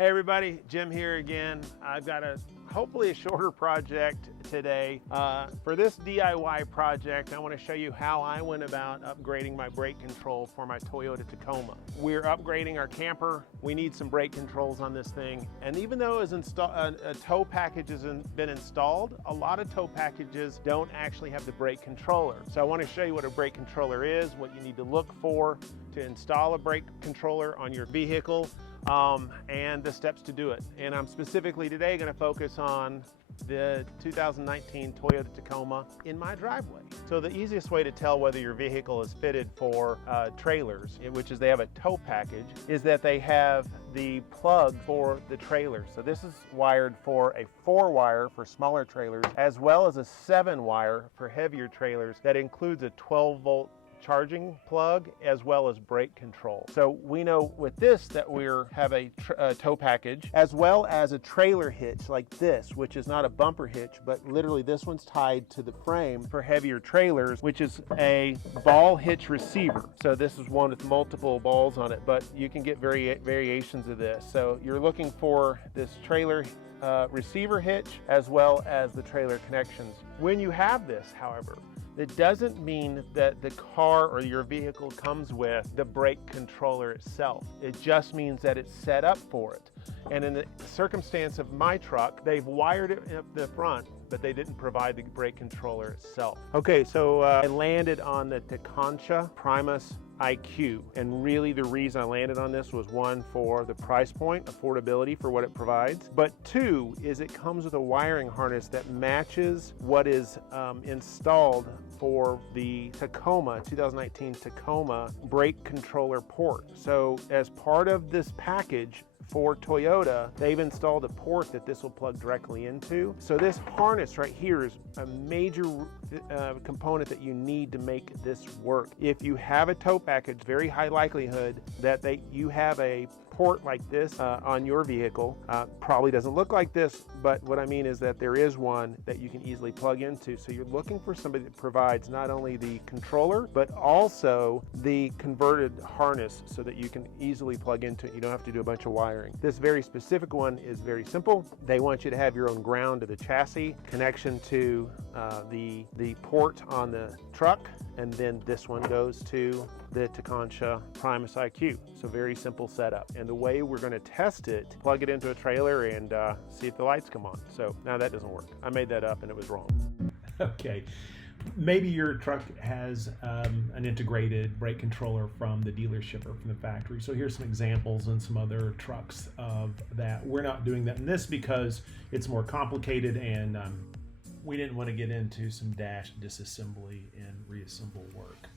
Hey everybody, Jim here again. I've got hopefully a shorter project today. For this DIY project, I want to show you how I went about upgrading my brake control for my Toyota Tacoma. We're upgrading our camper. We need some brake controls on this thing. And even though a tow package has been installed, a lot of tow packages don't actually have the brake controller. So I want to show you what a brake controller is, what you need to look for to install a brake controller on your vehicle, and the steps to do it. And I'm specifically today going to focus on the 2019 Toyota Tacoma in my driveway. So the easiest way to tell whether your vehicle is fitted for trailers, which is they have a tow package, is that they have the plug for the trailer. So this is wired for a 4-wire for smaller trailers, as well as a 7-wire for heavier trailers that includes a 12-volt charging plug as well as brake control. So we know with this that we have a tow package as well as a trailer hitch like this, which is not a bumper hitch, but literally this one's tied to the frame for heavier trailers, which is a ball hitch receiver. So this is one with multiple balls on it, but you can get variations of this. So you're looking for this trailer receiver hitch as well as the trailer connections. When you have this, however, it doesn't mean that the car or your vehicle comes with the brake controller itself. It just means that it's set up for it. And in the circumstance of my truck, they've wired it up the front, but they didn't provide the brake controller itself. Okay, so I landed on the Tekonsha Primus IQ, and really the reason I landed on this was, one, for the price point, affordability for what it provides, but two is it comes with a wiring harness that matches what is installed for the Tacoma 2019 Tacoma brake controller port. So as part of this package for Toyota, they've installed a port that this will plug directly into. So this harness right here is a major component that you need to make this work. If you have a tow package, very high likelihood that you have a port like this on your vehicle. Probably doesn't look like this, but what I mean is that there is one that you can easily plug into. So you're looking for somebody that provides not only the controller, but also the converted harness so that you can easily plug into it. You don't have to do a bunch of wiring. This very specific one is very simple. They want you to have your own ground to the chassis, connection to the port on the truck, and then this one goes to the Tekonsha Primus IQ. So very simple setup. And the way we're going to test it, plug it into a trailer and see if the lights come on. So now that doesn't work. I made that up and it was wrong. Okay. Maybe your truck has an integrated brake controller from the dealership or from the factory. So here's some examples and some other trucks of that. We're not doing that in this because it's more complicated, and we didn't want to get into some dash disassembly and reassemble work.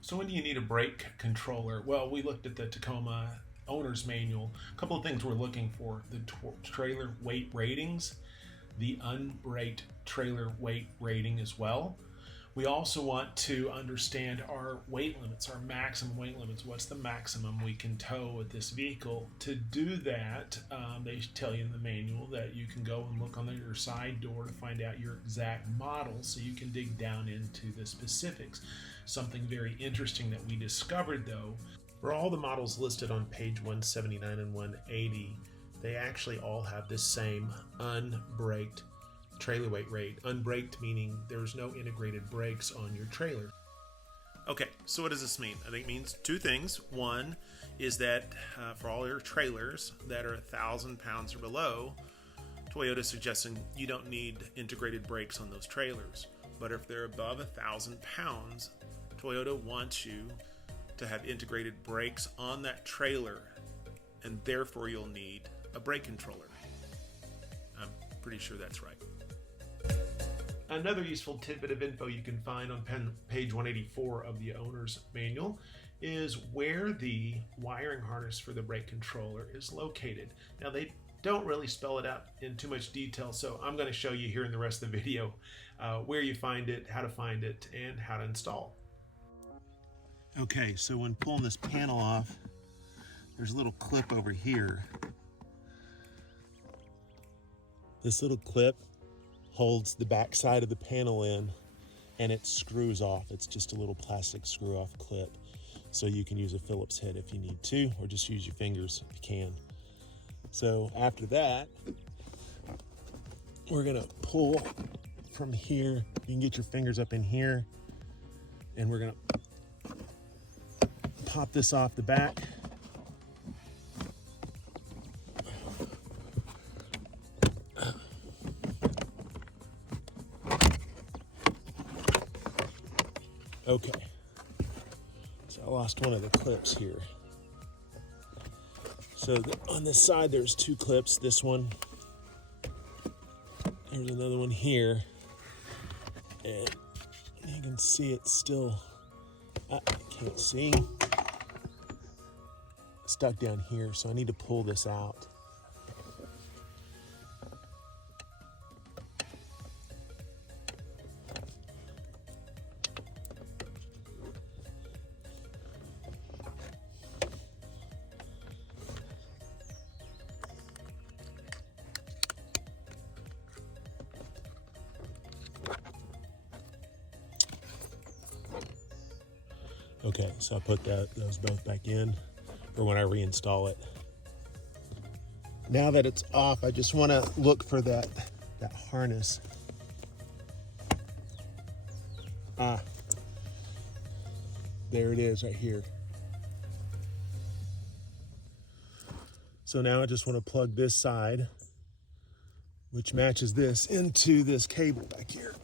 So when do you need a brake controller? Well, we looked at the Tacoma owner's manual. A couple of things we're looking for: the trailer weight ratings, the unbraked trailer weight rating as well. We also want to understand our weight limits, our maximum weight limits. What's the maximum we can tow with this vehicle? To do that, they tell you in the manual that you can go and look on your side door to find out your exact model so you can dig down into the specifics. Something very interesting that we discovered, though, for all the models listed on page 179 and 180, they actually all have the same unbraked trailer weight rate. Unbraked meaning there's no integrated brakes on your trailer. Okay, so what does this mean? I think it means two things. One is that for all your trailers that are 1,000 pounds or below, Toyota is suggesting you don't need integrated brakes on those trailers. But if they're above 1,000 pounds, Toyota wants you to have integrated brakes on that trailer, and therefore you'll need a brake controller. I'm pretty sure that's right. Another useful tidbit of info you can find on page 184 of the owner's manual is where the wiring harness for the brake controller is located. Now, they don't really spell it out in too much detail, so I'm going to show you here in the rest of the video where you find it, how to find it, and how to install. Okay, so when pulling this panel off, there's a little clip over here. This little clip holds the back side of the panel in, and it screws off. It's just a little plastic screw off clip. So you can use a Phillips head if you need to, or just use your fingers if you can. So after that, we're gonna pull from here. You can get your fingers up in here, and we're gonna pop this off the back. Okay, so I lost one of the clips here. So on this side, there's two clips. This one, there's another one here. And you can see it's still, I can't see, stuck down here. So I need to pull this out. Okay, so I put those both back in for when I reinstall it. Now that it's off, I just want to look for that harness. There it is right here. So now I just want to plug this side, which matches this, into this cable back here.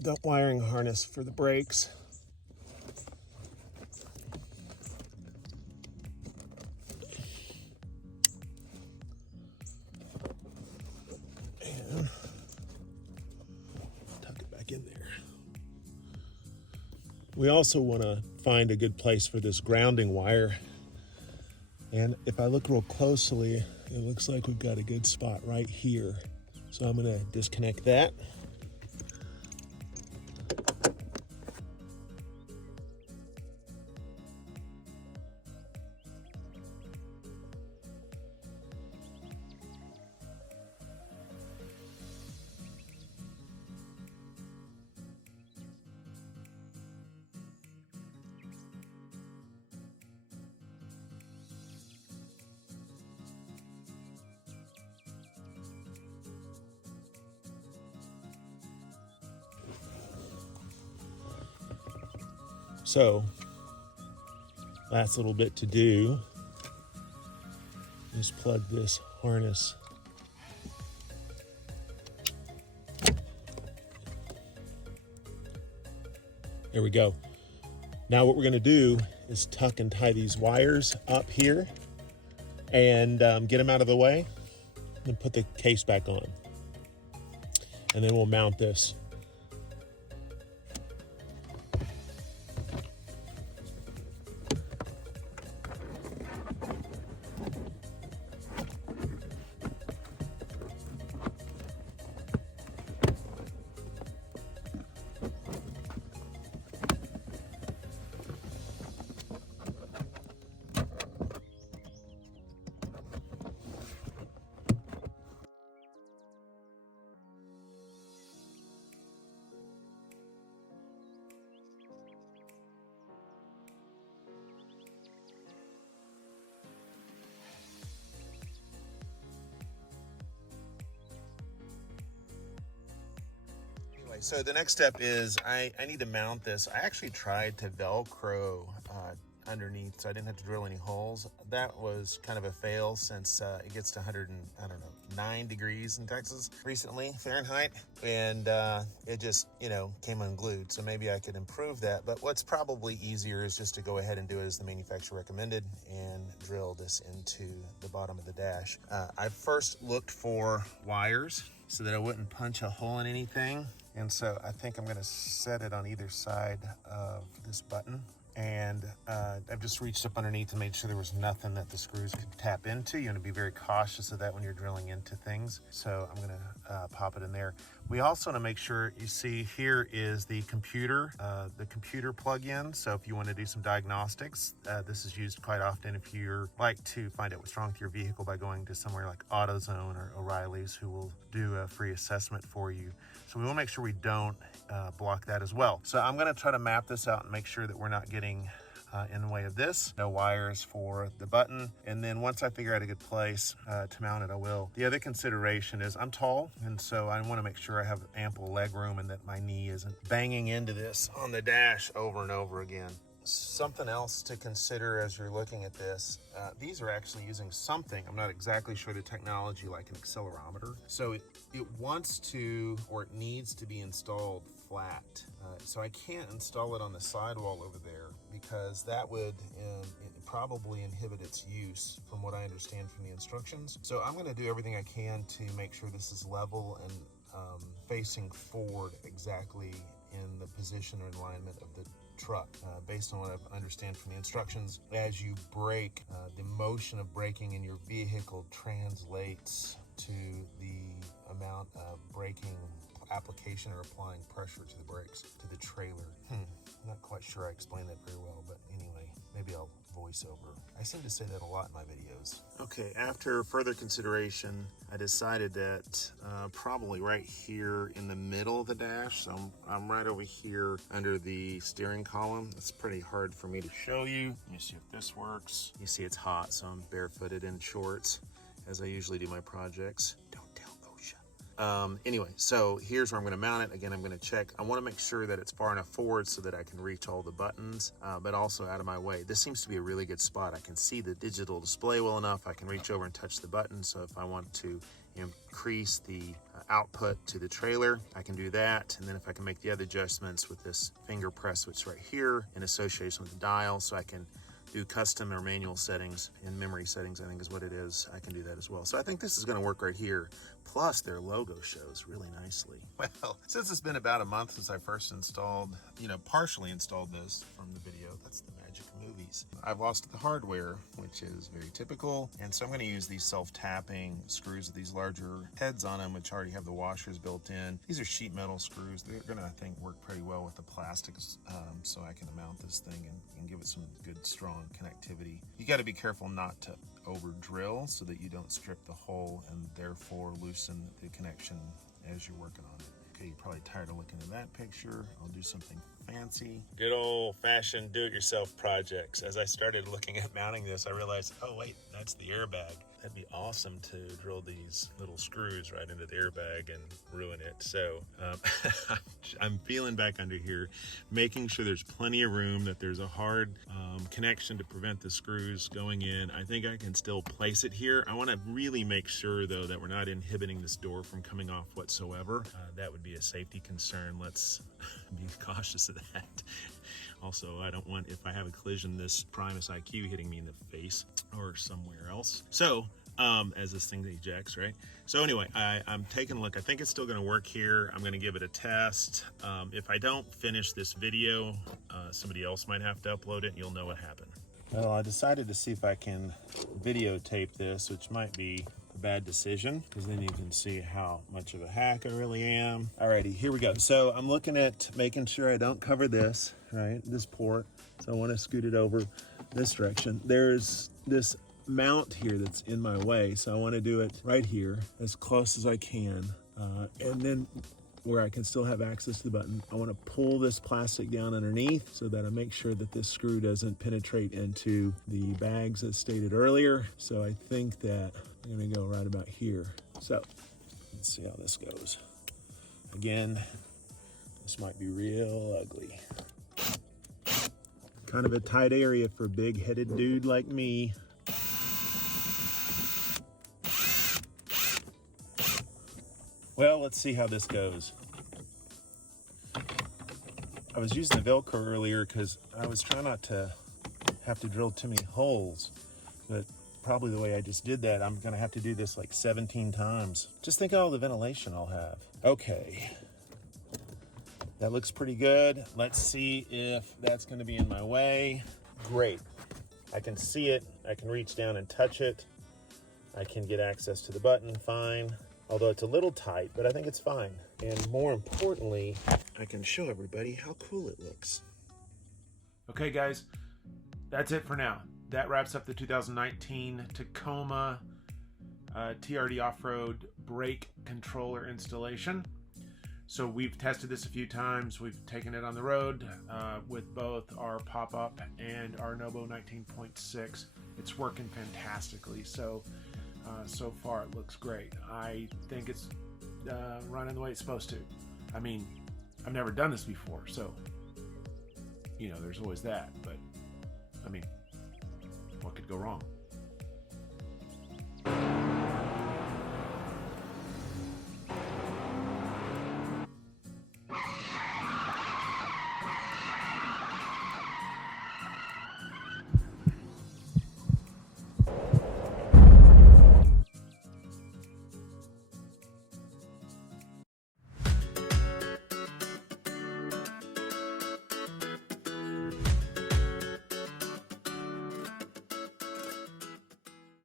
The wiring harness for the brakes. In there. We also want to find a good place for this grounding wire, and if I look real closely, it looks like we've got a good spot right here. So I'm going to disconnect that. So, last little bit to do is plug this harness. There we go. Now what we're going to do is tuck and tie these wires up here and get them out of the way and put the case back on. And then we'll mount this. So the next step is I need to mount this. I actually tried to Velcro underneath so I didn't have to drill any holes. That was kind of a fail since it gets to 9 degrees in Texas recently, Fahrenheit, and it just, came unglued. So maybe I could improve that. But what's probably easier is just to go ahead and do it as the manufacturer recommended and drill this into the bottom of the dash. I first looked for wires so that I wouldn't punch a hole in anything. And so I think I'm gonna set it on either side of this button. And I've just reached up underneath and made sure there was nothing that the screws could tap into. You want to be very cautious of that when you're drilling into things. So I'm gonna pop it in there. We also want to make sure, you see here is the computer plug-in. So if you want to do some diagnostics, this is used quite often if you're like to find out what's wrong with your vehicle by going to somewhere like AutoZone or O'Reilly's, who will do a free assessment for you. So we will make sure we don't block that as well. So I'm gonna try to map this out and make sure that we're not getting in the way of this. No wires for the button. And then once I figure out a good place to mount it, I will. The other consideration is I'm tall, and so I want to make sure I have ample leg room and that my knee isn't banging into this on the dash over and over again. Something else to consider as you're looking at this, these are actually using something, I'm not exactly sure the technology, like an accelerometer. So it wants to, or it needs to be installed flat. So I can't install it on the sidewall over there because that would probably inhibit its use from what I understand from the instructions. So I'm gonna do everything I can to make sure this is level and facing forward exactly in the position or alignment of the truck, based on what I understand from the instructions. As you brake, the motion of braking in your vehicle translates to the amount of braking application or applying pressure to the brakes, to the trailer. Not quite sure I explained that very well, but anyway, maybe I'll voice over. I seem to say that a lot in my videos. Okay, after further consideration, I decided that probably right here in the middle of the dash, so I'm right over here under the steering column. It's pretty hard for me to show you. Let me see if this works. You see it's hot, so I'm barefooted in shorts, as I usually do my projects. Don't tell OSHA. Anyway, so here's where I'm gonna mount it. Again, I'm gonna check. I wanna make sure that it's far enough forward so that I can reach all the buttons, but also out of my way. This seems to be a really good spot. I can see the digital display well enough. I can reach over and touch the button. So if I want to increase the output to the trailer, I can do that. And then if I can make the other adjustments with this finger press switch right here in association with the dial, so I can do custom or manual settings and memory settings, I think is what it is. I can do that as well. So I think this is gonna work right here. Plus their logo shows really nicely. Well, since it's been about a month since I first installed, partially installed this from the video, that's the magic of movies. I've lost the hardware, which is very typical. And so I'm gonna use these self-tapping screws with these larger heads on them, which already have the washers built in. These are sheet metal screws. They're gonna, I think, work pretty well with the plastics, so I can mount this thing and give it some good, strong connectivity. You gotta be careful not to over drill so that you don't strip the hole and therefore loosen the connection as you're working on it. Okay, you're probably tired of looking at that picture. I'll do something fancy. Good old-fashioned do-it-yourself projects. As I started looking at mounting this, I realized, oh wait, that's the airbag. That'd be awesome to drill these little screws right into the airbag and ruin it. So I'm feeling back under here, making sure there's plenty of room, that there's a hard connection to prevent the screws going in. I think I can still place it here. I want to really make sure though that we're not inhibiting this door from coming off whatsoever. That would be a safety concern. Let's be cautious of that. Also, I don't want, if I have a collision, this Primus IQ hitting me in the face or somewhere else. So, as this thing ejects, right? So anyway, I'm taking a look. I think it's still gonna work here. I'm gonna give it a test. If I don't finish this video, somebody else might have to upload it and you'll know what happened. Well, I decided to see if I can videotape this, which might be a bad decision, because then you can see how much of a hack I really am. Alrighty, here we go. So I'm looking at making sure I don't cover this, right? This port. So I want to scoot it over this direction. There's this mount here that's in my way, so I want to do it right here as close as I can, and then where I can still have access to the button, I want to pull this plastic down underneath so that I make sure that this screw doesn't penetrate into the bags as stated earlier. So I think that I'm going to go right about here. So let's see how this goes. Again, this might be real ugly. Kind of a tight area for a big-headed dude like me. Well, let's see how this goes. I was using the Velcro earlier because I was trying not to have to drill too many holes, but probably the way I just did that, I'm gonna have to do this like 17 times. Just think of all the ventilation I'll have. Okay, that looks pretty good. Let's see if that's gonna be in my way. Great, I can see it. I can reach down and touch it. I can get access to the button, fine. Although it's a little tight, but I think it's fine. And more importantly, I can show everybody how cool it looks. Okay guys, that's it for now. That wraps up the 2019 Tacoma TRD off-road brake controller installation. So we've tested this a few times. We've taken it on the road with both our pop-up and our Nobo 19.6. It's working fantastically. So so far it looks great. I think it's running the way it's supposed to. I mean, I've never done this before, so you know, there's always that. But I mean, what could go wrong?